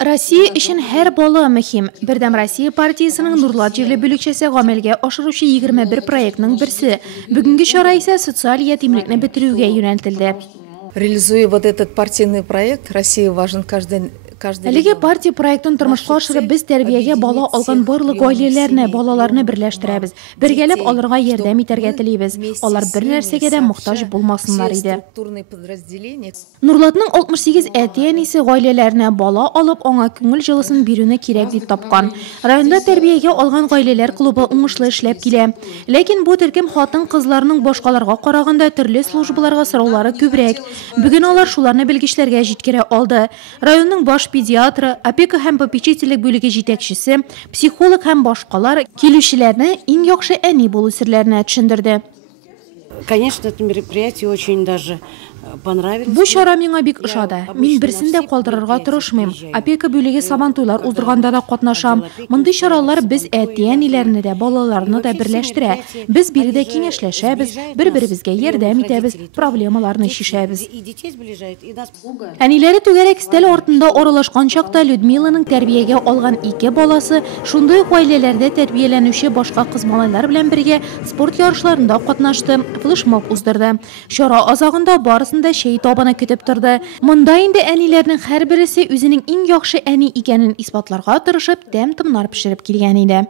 Россия için her bola mühim. Birden Россия партиясының Нурлат җирле бүлекчәсе гамәлгә ашыручы 21 проектның берсе. Бүгенге чара исә социаль ятимлекне бетерүгә юнәлтелде. Реализуя вот этот партийный проект, Россия важен каждый. Әлеге партия проектын тормышка ашырып, без тәрбиягә бала алган барлык гаиләләрне, балаларны берләштерәбез. Бергәләп алырга ярдәм итәргә телибез. Алар бер нәрсәгә дә мохтаҗ булмасыннар иде. Нурлатның 68 әти-әнисе гаиләләренә бала алып, аңа күңел җылысын бирүне кирәк дип тапкан. Районда тәрбиягә алган гаиләләр клубы уңышлы эшләп килә. Ләкин бу төркем хатын-кызларның башкаларга караганда төрле службаларга сораулары күбрәк. Бүген алар шуларны белгечләргә җиткерә алды. Районның баш педиатры, опека һәм попечительлек бүлеге җитәкчесе, психолог һәм башкалар килүчеләрне иң яхшы әни булу серләренә төшендерде. Конечно, это мероприятие очень даже понравилось. Бу чара миңа бик ошады. Мин берсен дә калдырырга тырышмыйм. Опека бүлеге сабантуйлар уздырганда да катнашам. Мондый чаралар без әти-әниләрне дә, балаларны да берләштерә. Без биредә киңәшләшәбез, бер-беребезгә ярдәм итәбез, проблемаларны чишәбез. Әниләре түгәрәк стәл артында аралашкан чакта Людмиланың тәрбиягә алган 2 баласы шундый гаиләләрдә тәрбияләнүче башка кыз малайлар белән бергә спорт ярышларында катнашты, флешмоб уздырды. Чара азагында барысын да шәй табаны көтеп торды. Монда инде әниләрнең һәрберсе үзенең иң яхшы әни икәнен исбатларга тырышып, тәм-томнар пешереп килгән иде.